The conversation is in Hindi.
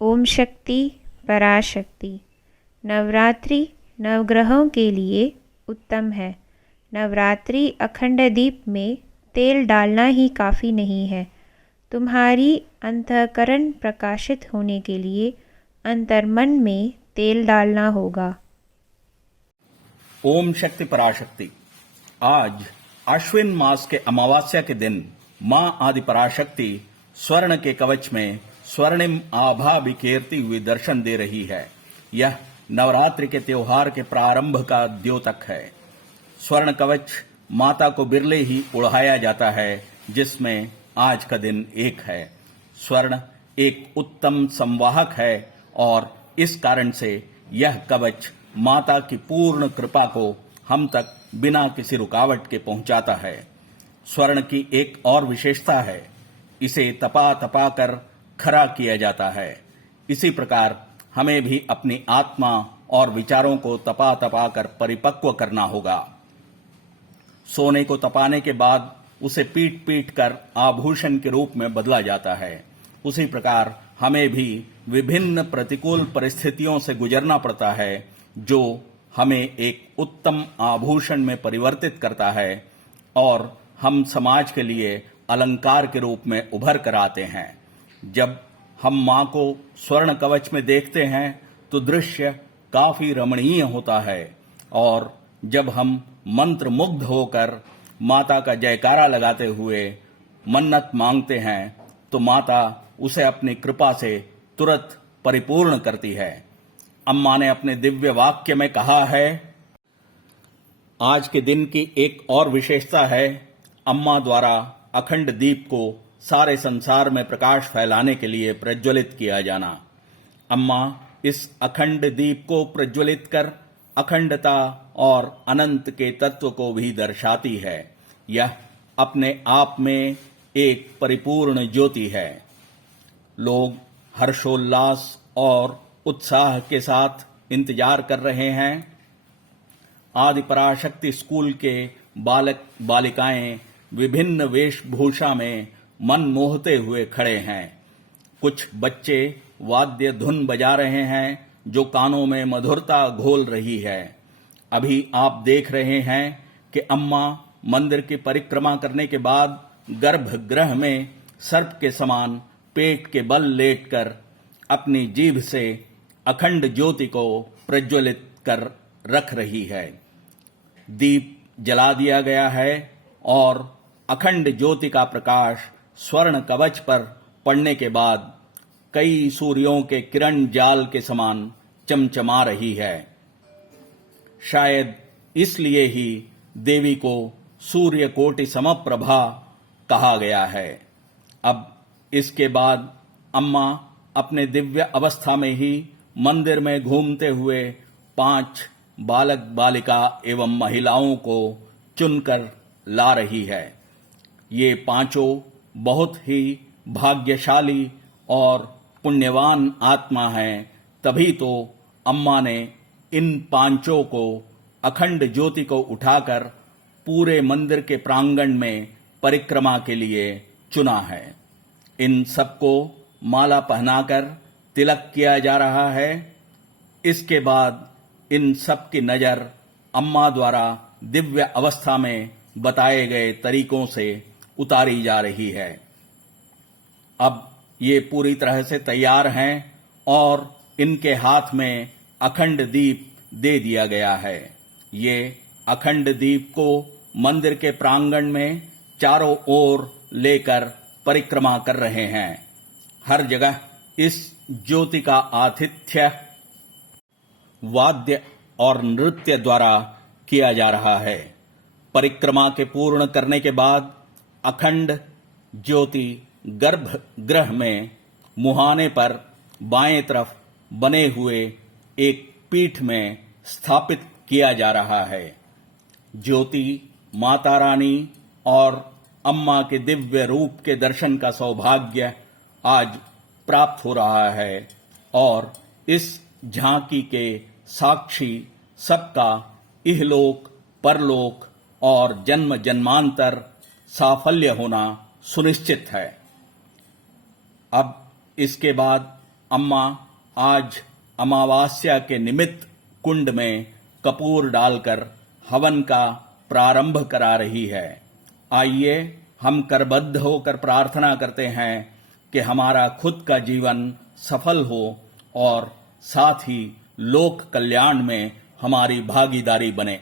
ओम शक्ति पराशक्ति। नवरात्रि नवग्रहों के लिए उत्तम है। नवरात्रि अखंड दीप में तेल डालना ही काफ़ी नहीं है। तुम्हारी अंतःकरण प्रकाशित होने के लिए अंतर्मन में तेल डालना होगा। ओम शक्ति पराशक्ति। आज अश्विन मास के अमावस्या के दिन मां आदि पराशक्ति स्वर्ण के कवच में स्वर्णिम आभा बिखेरती हुई दर्शन दे रही है। यह नवरात्रि के त्योहार के प्रारंभ का द्योतक है। स्वर्ण कवच माता को बिरले ही उड़ाया जाता है, जिसमें आज का दिन एक है। स्वर्ण एक उत्तम संवाहक है और इस कारण से यह कवच माता की पूर्ण कृपा को हम तक बिना किसी रुकावट के पहुंचाता है। स्वर्ण की एक और विशेषता है, इसे तपा तपा कर खरा किया जाता है। इसी प्रकार हमें भी अपनी आत्मा और विचारों को तपा तपा कर परिपक्व करना होगा। सोने को तपाने के बाद उसे पीट पीट कर आभूषण के रूप में बदला जाता है। उसी प्रकार हमें भी विभिन्न प्रतिकूल परिस्थितियों से गुजरना पड़ता है, जो हमें एक उत्तम आभूषण में परिवर्तित करता है और हम समाज के लिए अलंकार के रूप में उभर कर आते हैं। जब हम मां को स्वर्ण कवच में देखते हैं तो दृश्य काफी रमणीय होता है और जब हम मंत्र मुग्ध होकर माता का जयकारा लगाते हुए मन्नत मांगते हैं तो माता उसे अपनी कृपा से तुरंत परिपूर्ण करती है। अम्मा ने अपने दिव्य वाक्य में कहा है, आज के दिन की एक और विशेषता है, अम्मा द्वारा अखंड दीप को सारे संसार में प्रकाश फैलाने के लिए प्रज्वलित किया जाना। अम्मा इस अखंड दीप को प्रज्वलित कर अखंडता और अनंत के तत्व को भी दर्शाती है। यह अपने आप में एक परिपूर्ण ज्योति है। लोग हर्षोल्लास और उत्साह के साथ इंतजार कर रहे हैं। आदि पराशक्ति स्कूल के बालक बालिकाएं विभिन्न वेशभूषा में मन मोहते हुए खड़े हैं। कुछ बच्चे वाद्य धुन बजा रहे हैं, जो कानों में मधुरता घोल रही है। अभी आप देख रहे हैं कि अम्मा मंदिर की परिक्रमा करने के बाद गर्भगृह में सर्प के समान पेट के बल लेटकर अपनी जीभ से अखंड ज्योति को प्रज्वलित कर रख रही है। दीप जला दिया गया है और अखंड ज्योति का प्रकाश स्वर्ण कवच पर पड़ने के बाद कई सूर्यों के किरण जाल के समान चमचमा रही है। शायद इसलिए ही देवी को सूर्य कोटि समप्रभा कहा गया है। अब इसके बाद अम्मा अपने दिव्य अवस्था में ही मंदिर में घूमते हुए 5 बालक बालिका एवं महिलाओं को चुनकर ला रही है। ये पांचों बहुत ही भाग्यशाली और पुण्यवान आत्मा हैं, तभी तो अम्मा ने इन पांचों को अखंड ज्योति को उठाकर पूरे मंदिर के प्रांगण में परिक्रमा के लिए चुना है। इन सबको माला पहनाकर तिलक किया जा रहा है। इसके बाद इन सब की नजर अम्मा द्वारा दिव्य अवस्था में बताए गए तरीकों से उतारी जा रही है। अब ये पूरी तरह से तैयार हैं और इनके हाथ में अखंड दीप दे दिया गया है। ये अखंड दीप को मंदिर के प्रांगण में चारों ओर लेकर परिक्रमा कर रहे हैं। हर जगह इस ज्योति का आतिथ्य वाद्य और नृत्य द्वारा किया जा रहा है। परिक्रमा के पूर्ण करने के बाद अखंड ज्योति गर्भगृह में मुहाने पर बाएं तरफ बने हुए एक पीठ में स्थापित किया जा रहा है। ज्योति माता रानी और अम्मा के दिव्य रूप के दर्शन का सौभाग्य आज प्राप्त हो रहा है और इस झांकी के साक्षी सबका इहलोक परलोक और जन्म जन्मांतर साफल्य होना सुनिश्चित है। अब इसके बाद अम्मा आज अमावस्या के निमित्त कुंड में कपूर डालकर हवन का प्रारंभ करा रही है। आइए हम करबद्ध होकर प्रार्थना करते हैं कि हमारा खुद का जीवन सफल हो और साथ ही लोक कल्याण में हमारी भागीदारी बने।